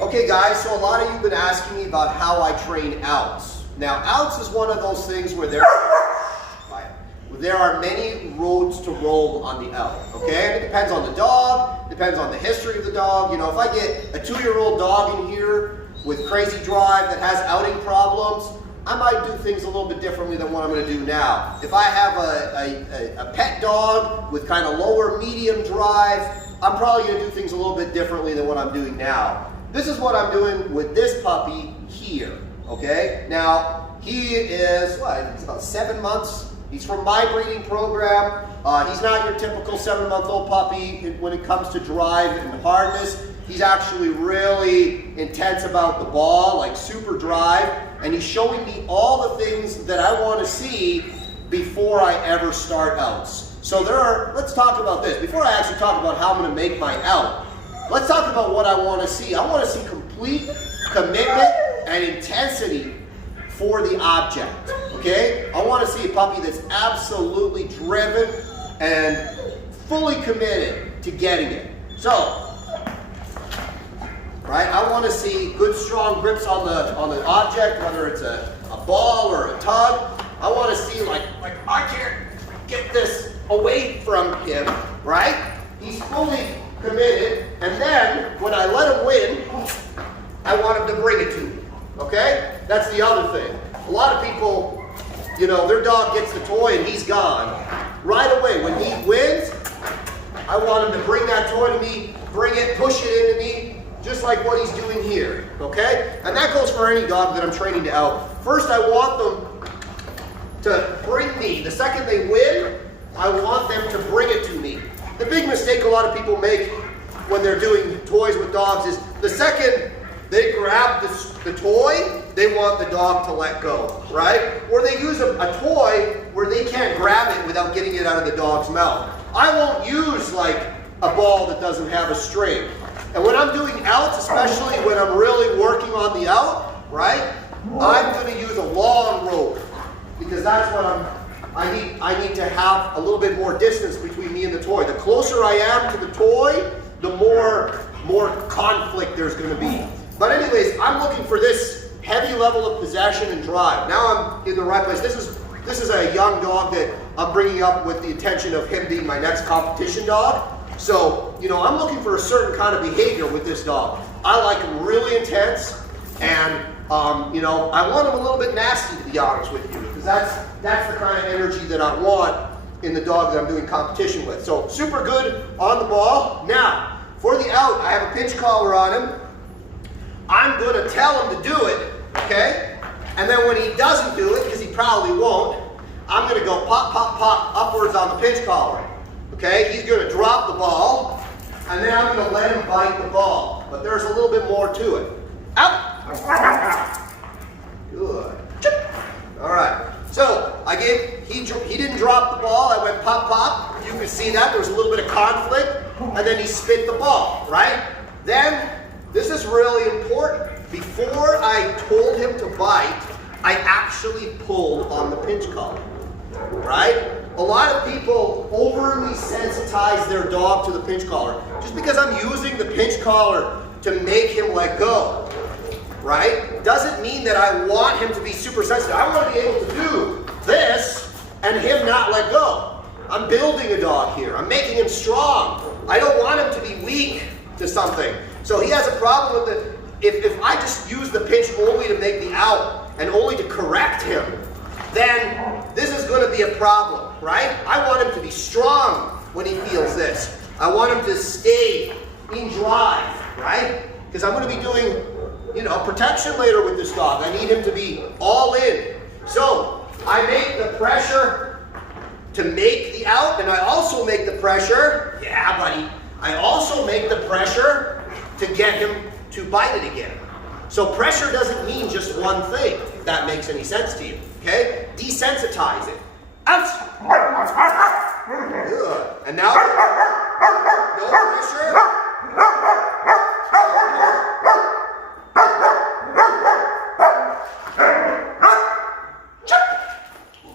Okay guys, so a lot of you have been asking me about how I train outs. Now outs is one of those things where there are many roads to roam on the out, okay? And it depends on the dog, depends on the history of the dog. You know, if I get a 2-year-old dog in here with crazy drive that has outing problems, I might do things a little bit differently than what I'm going to do now. If I have a pet dog with kind of lower medium drive, I'm probably going to do things a little bit differently than what I'm doing now. This is what I'm doing with this puppy here, okay? Now, he is, I think he's about 7 months. He's from my breeding program. He's not your typical 7-month-old puppy when it comes to drive and hardness. He's actually really intense about the ball, like super drive, and he's showing me all the things that I want to see before I ever start outs. So let's talk about this. Before I actually talk about how I'm going to make my out, let's talk about what I want to see. I want to see complete commitment and intensity for the object, okay? I want to see a puppy that's absolutely driven and fully committed to getting it. So, right, I want to see good strong grips on the object, whether it's a ball or a tug. I want to see like I can't get this away from him, right? He's fully committed, and then when I let him win, I want him to bring it to me, okay? That's the other thing. A lot of people, you know, their dog gets the toy and he's gone. Right away, when he wins, I want him to bring that toy to me, bring it, push it into me, just like what he's doing here, okay? And that goes for any dog that I'm training to out. First, I want them to bring me. The second they win, I want them to bring it to me. The big mistake a lot of people make when they're doing toys with dogs is the second they grab the toy, they want the dog to let go, right? Or they use a toy where they can't grab it without getting it out of the dog's mouth. I won't use like a ball that doesn't have a string. And when I'm doing outs, especially when I'm really working on the out, right? I'm going to use a long rope because that's what I need to have a little bit more distance between me and the toy. The closer I am to the toy, the more conflict there's going to be. But anyways, I'm looking for this heavy level of possession and drive. Now I'm in the right place. This is a young dog that I'm bringing up with the intention of him being my next competition dog. So, you know, I'm looking for a certain kind of behavior with this dog. I like him really intense, and you know, I want him a little bit nasty, to be honest with you, because that's the kind of energy that I want in the dog that I'm doing competition with. So super good on the ball. Now, for the out, I have a pinch collar on him. I'm going to tell him to do it, okay? And then when he doesn't do it, because he probably won't, I'm going to go pop, pop, pop upwards on the pinch collar, okay? He's going to drop the ball, and then I'm going to let him bite the ball. But there's a little bit more to it. Out! Good. All right. So he didn't drop the ball. I went pop, pop. You can see that. There was a little bit of conflict, and then he spit the ball, right? Then, this is really important. Before I told him to bite, I actually pulled on the pinch collar, right? A lot of people overly sensitize their dog to the pinch collar. Just because I'm using the pinch collar to make him let go, right, doesn't mean that I want him to be super sensitive. I want to be able to do this and him not let go. I'm building a dog here. I'm making him strong. I don't want him to be weak to something. So he has a problem with it. If I just use the pinch only to make the out and only to correct him, then this is going to be a problem, right? I want him to be strong when he feels this. I want him to stay in drive, right? Because I'm going to be doing, you know, protection later with this dog. I need him to be all in. So I make the pressure to make the out, and I also make the pressure, yeah, buddy, I also make the pressure to get him to bite it again. So pressure doesn't mean just one thing, if that makes any sense to you, okay? Desensitize it. Out! Good. And now, no pressure.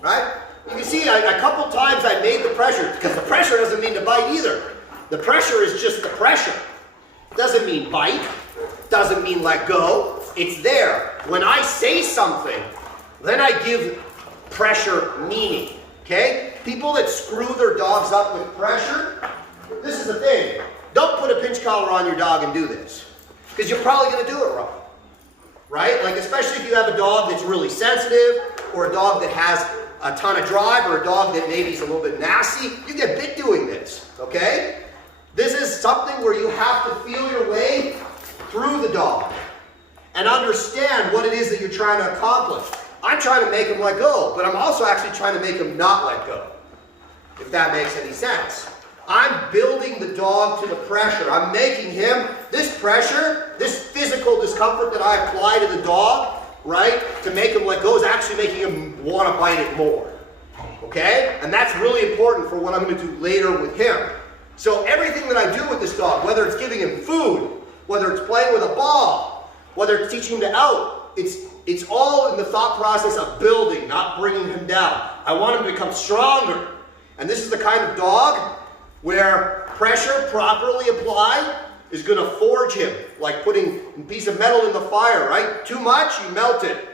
Right? You can see a couple times I made the pressure, because the pressure doesn't mean to bite either. The pressure is just the pressure. Doesn't mean bite. doesn't mean let go. It's there. When I say something, then I give pressure meaning, okay? People that screw their dogs up with pressure, this is the thing. Don't put a pinch collar on your dog and do this, because you're probably going to do it wrong, right? Like, especially if you have a dog that's really sensitive, or a dog that has a ton of drive, or a dog that maybe is a little bit nasty. You get bit doing this, okay? This is something where you have to feel your way through the dog and understand what it is that you're trying to accomplish. I'm trying to make him let go, but I'm also actually trying to make him not let go, if that makes any sense. I'm building the dog to the pressure. I'm making him, this pressure, this physical discomfort that I apply to the dog, right, to make him let go is actually making him want to bite it more, okay? And that's really important for what I'm going to do later with him. So everything that I do with this dog, whether it's giving him food, whether it's playing with a ball, whether it's teaching him to out, it's all in the thought process of building, not bringing him down. I want him to become stronger. And this is the kind of dog where pressure properly applied is going to forge him, like putting a piece of metal in the fire, right? Too much, you melt it.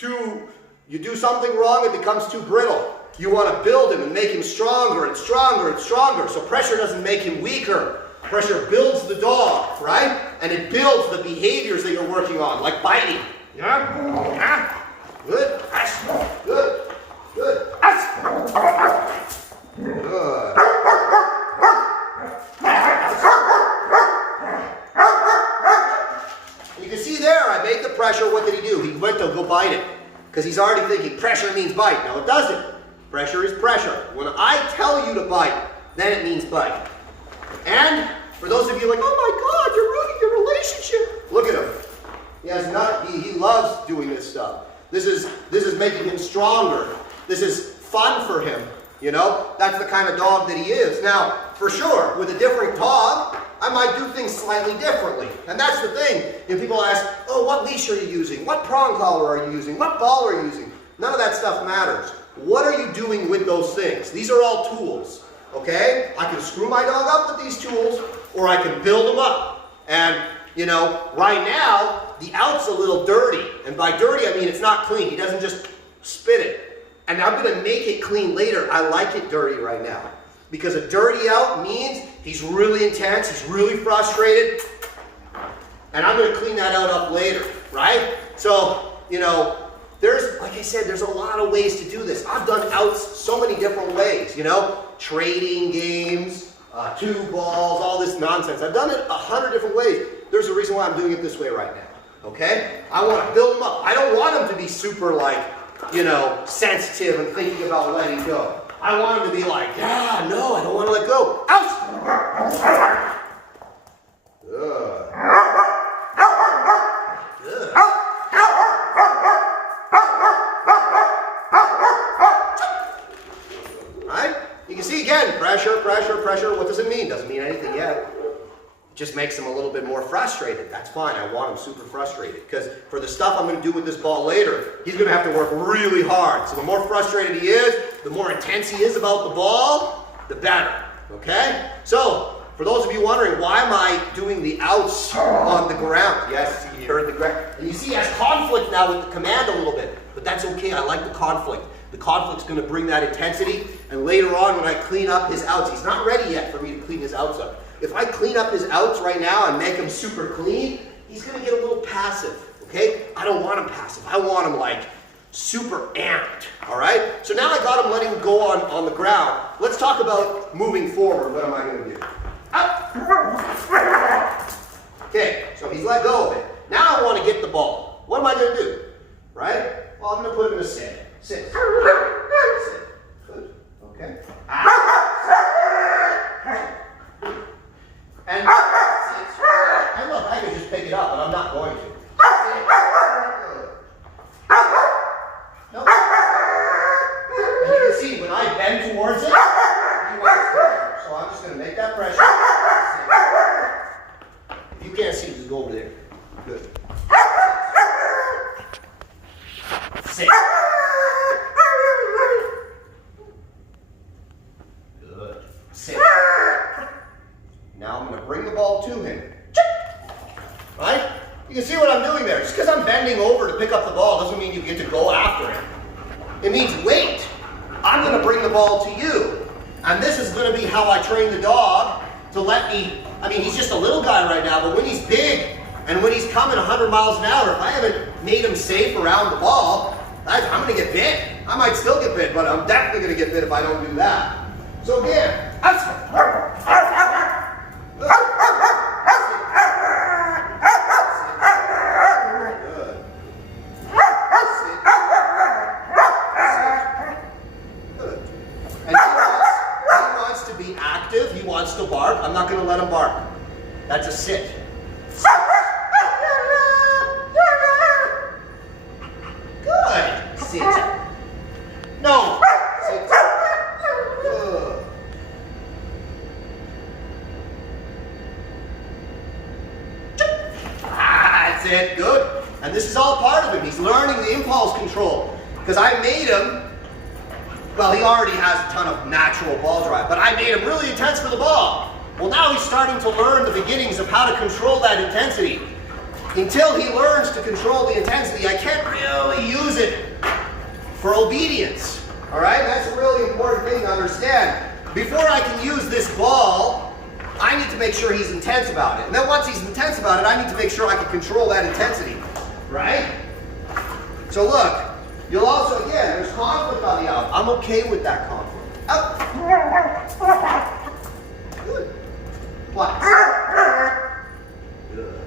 You do something wrong, it becomes too brittle. You want to build him and make him stronger and stronger and stronger. So pressure doesn't make him weaker. Pressure builds the dog, right? And it builds the behaviors that you're working on, like biting. Yeah? Yeah? Good. Good. Good. Good. You can see there, I made the pressure. What did he do? He went to go bite it. Because he's already thinking pressure means bite. No, it doesn't. Pressure is pressure. When I tell you to bite, then it means bite. And for those of you like, oh my God, you're ruining your relationship. Look at him. He loves doing this stuff. This is making him stronger. This is fun for him. You know, that's the kind of dog that he is. Now, for sure, with a different dog, I might do things slightly differently. And that's the thing. You know, people ask, oh, what leash are you using? What prong collar are you using? What ball are you using? None of that stuff matters. What are you doing with those things? These are all tools, okay? I can screw my dog up with these tools, or I can build them up. And, you know, right now, the out's a little dirty. And by dirty, I mean it's not clean. He doesn't just spit it. And I'm going to make it clean later. I like it dirty right now. Because a dirty out means he's really intense, he's really frustrated. And I'm going to clean that out up later, right? So, you know, there's, like I said, there's a lot of ways to do this. I've done outs so many different ways, you know, trading games, 2 balls, all this nonsense. I've done it 100 different ways. There's a reason why I'm doing it this way right now, okay? I want to build them up. I don't want them to be super, like, you know, sensitive and thinking about letting go. I want them to be like, yeah, no, I don't want to let go. Out! Good. Good. Right? You can see again, pressure, pressure, pressure. What does it mean? Doesn't mean anything yet. It just makes him a little bit more frustrated. That's fine. I want him super frustrated. Because for the stuff I'm going to do with this ball later, he's going to have to work really hard. So the more frustrated he is, the more intense he is about the ball, the better. Okay? So, for those of you wondering, why am I doing the outs on the ground? Yes, you heard the ground. And you see he has conflict now with the command a little bit. But that's okay. I like the conflict. The conflict's going to bring that intensity. And later on, when I clean up his outs, he's not ready yet for me to clean his outs up. If I clean up his outs right now and make him super clean, he's going to get a little passive, okay? I don't want him passive. I want him, like, super amped, all right? So now I got him letting him go on the ground. Let's talk about moving forward. What am I going to do? Up. Okay, so he's let go of it. Now I want to get the ball. What am I going to do? Right? Well, I'm going to put him in a sit. Sit. Sit. Good. Okay. And look, I could just pick it up, but I'm not going to. Nope. And you can see when I bend towards it, he wants to. So I'm just going to make that pressure. If you can't see, just go over there. Good. Sit. Good. Sit. Now I'm going to bring the ball to him. Right? You can see what I'm doing there. Just because I'm bending over to pick up the ball doesn't mean you get to go after it. It means wait. I'm going to bring the ball to you. And this is going to be how I train the dog to let me, I mean, he's just a little guy right now, but when he's big and when he's coming 100 miles an hour, if I haven't made him safe around the ball, I'm going to get bit. I might still get bit, but I'm definitely going to get bit if I don't do that. So again, he wants to bark. I'm not going to let him bark. That's a sit. Good. Sit. No. Sit. Good. That's it. Good. And this is all part of him. He's learning the impulse control. Because I made him. Well, he already has a ton of natural ball drive, but I made him really intense for the ball. Well, now he's starting to learn the beginnings of how to control that intensity. Until he learns to control the intensity, I can't really use it for obedience. All right? That's a really important thing to understand. Before I can use this ball, I need to make sure he's intense about it. And then once he's intense about it, I need to make sure I can control that intensity. Right? So look. You'll also, again, there's conflict on the out. I'm okay with that conflict. Out. Good. Flex. Good.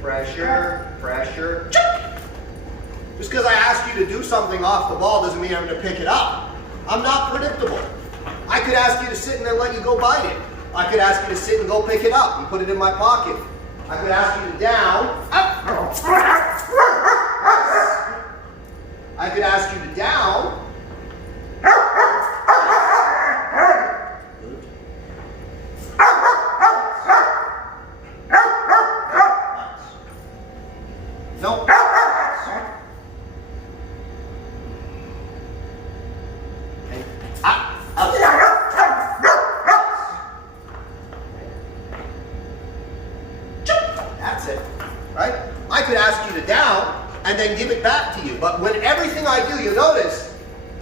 Pressure, pressure. Just because I ask you to do something off the ball doesn't mean I'm going to pick it up. I'm not predictable. I could ask you to sit and then let you go bite it. I could ask you to sit and go pick it up and put it in my pocket. I could ask you to down. Up. I could ask you to down. No. That's it, right? I could ask you to down and then give it back to you. But when everything I do, you notice,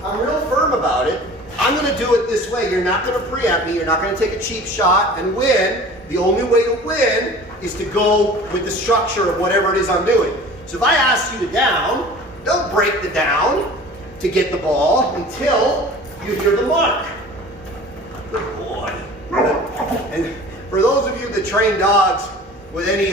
I'm real firm about it. I'm going to do it this way. You're not going to preempt me. You're not going to take a cheap shot and win. The only way to win is to go with the structure of whatever it is I'm doing. So if I ask you to down, don't break the down to get the ball until you hear the mark. Good boy. And for those of you that train dogs with any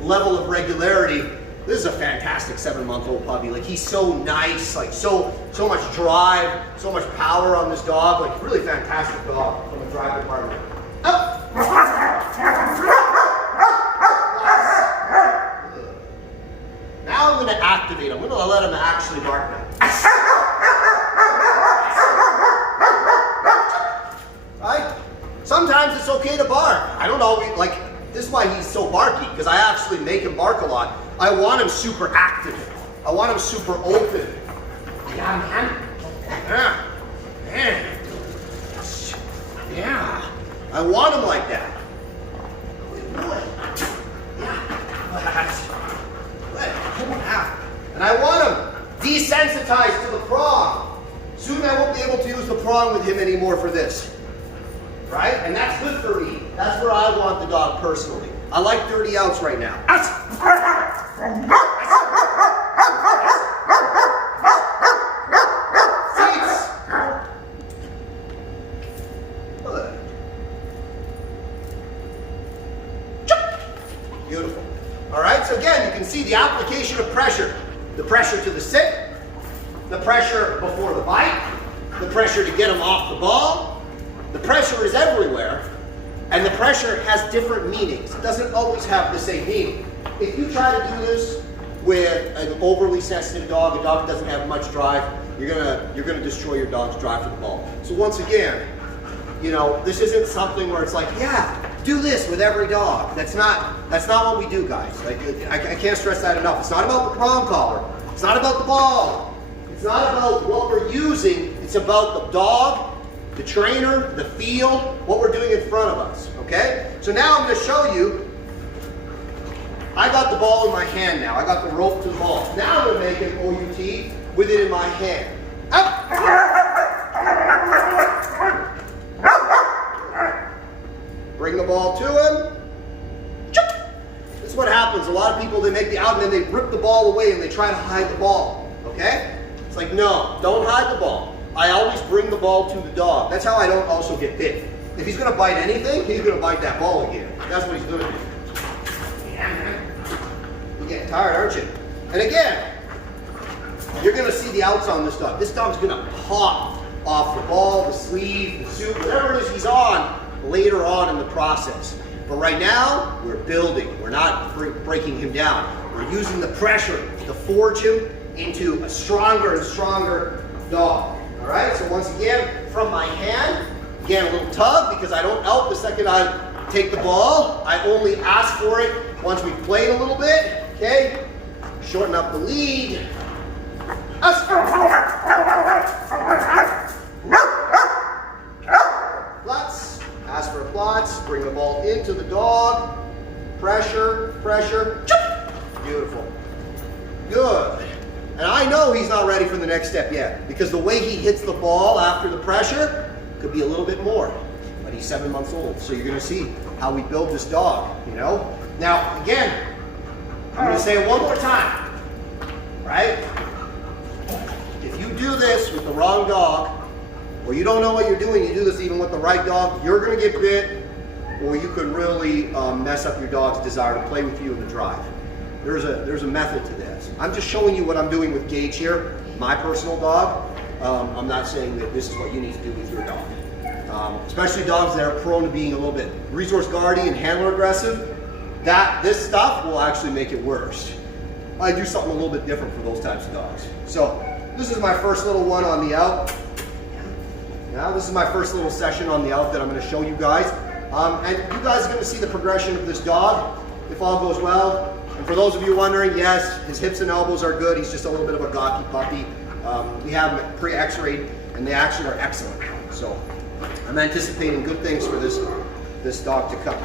level of regularity, this is a fantastic 7-month-old puppy. He's so nice, so much drive, so much power on this dog. Really fantastic dog from the drive department. Up. Now I'm going to activate him. I'm going to let him actually bark now. Right? Sometimes it's okay to bark. I don't always, this is why he's so barky, because I actually make him bark a lot. I want him super active. I want him super open. Yeah, man. Yeah. Man. Yeah. I want him like that. Good boy. Yeah. And I want him desensitized to the prong. Soon I won't be able to use the prong with him anymore for this. Right? And that's good for me. That's where I want the dog personally. I like dirty outs right now. Seats. Good. Beautiful. All right, so again, you can see the application of pressure. The pressure to the sit, the pressure before the bite, the pressure to get him off the ball. The pressure is everywhere. And the pressure has different meanings. It doesn't always have the same meaning. If you try to do this with an overly sensitive dog, a dog that doesn't have much drive, you're gonna destroy your dog's drive for the ball. So once again, this isn't something where it's yeah, do this with every dog. That's not what we do, guys. I can't stress that enough. It's not about the prong collar. It's not about the ball. It's not about what we're using. It's about the dog, the trainer, the field, what we're doing in front of us, okay? So now I'm going to show you I got the ball in my hand now. I got the rope to the ball. Now I'm going to make an OUT with it in my hand. Up. Bring the ball to him. This is what happens. A lot of people, they make the out and then they rip the ball away and they try to hide the ball. Okay? It's like, no, don't hide the ball. I always bring the ball to the dog. That's how I don't also get bit. If he's going to bite anything, he's going to bite that ball again. That's what he's going to do. You're getting tired, aren't you? And again, you're going to see the outs on this dog. This dog's going to pop off the ball, the sleeve, the suit, whatever it is he's on later on in the process. But right now, we're building. We're not breaking him down. We're using the pressure to forge him into a stronger and stronger dog. All right, so once again, from my hand, again, a little tug because I don't out the second I take the ball. I only ask for it once we've played a little bit, okay? Shorten up the lead. Plots, ask for plots, bring the ball into the dog. Pressure, pressure, beautiful. Good. And I know he's not ready for the next step yet because the way he hits the ball after the pressure could be a little bit more. But he's 7 months old, so you're going to see how we build this dog, you know? Now, again, I'm going to say it one more time, right? If you do this with the wrong dog, or you don't know what you're doing, you do this even with the right dog, you're going to get bit, or you could really mess up your dog's desire to play with you in the drive. There's a method to this. I'm just showing you what I'm doing with Gage here, my personal dog. I'm not saying that this is what you need to do with your dog. Especially dogs that are prone to being a little bit resource guardy and handler aggressive. This stuff will actually make it worse. I do something a little bit different for those types of dogs. So this is my first little one on the out. Now this is my first little session on the out that I'm going to show you guys. And you guys are going to see the progression of this dog if all goes well. And for those of you wondering, yes, his hips and elbows are good. He's just a little bit of a gawky puppy. We have him pre-x-rayed, and they actually are excellent. So I'm anticipating good things for this dog to come.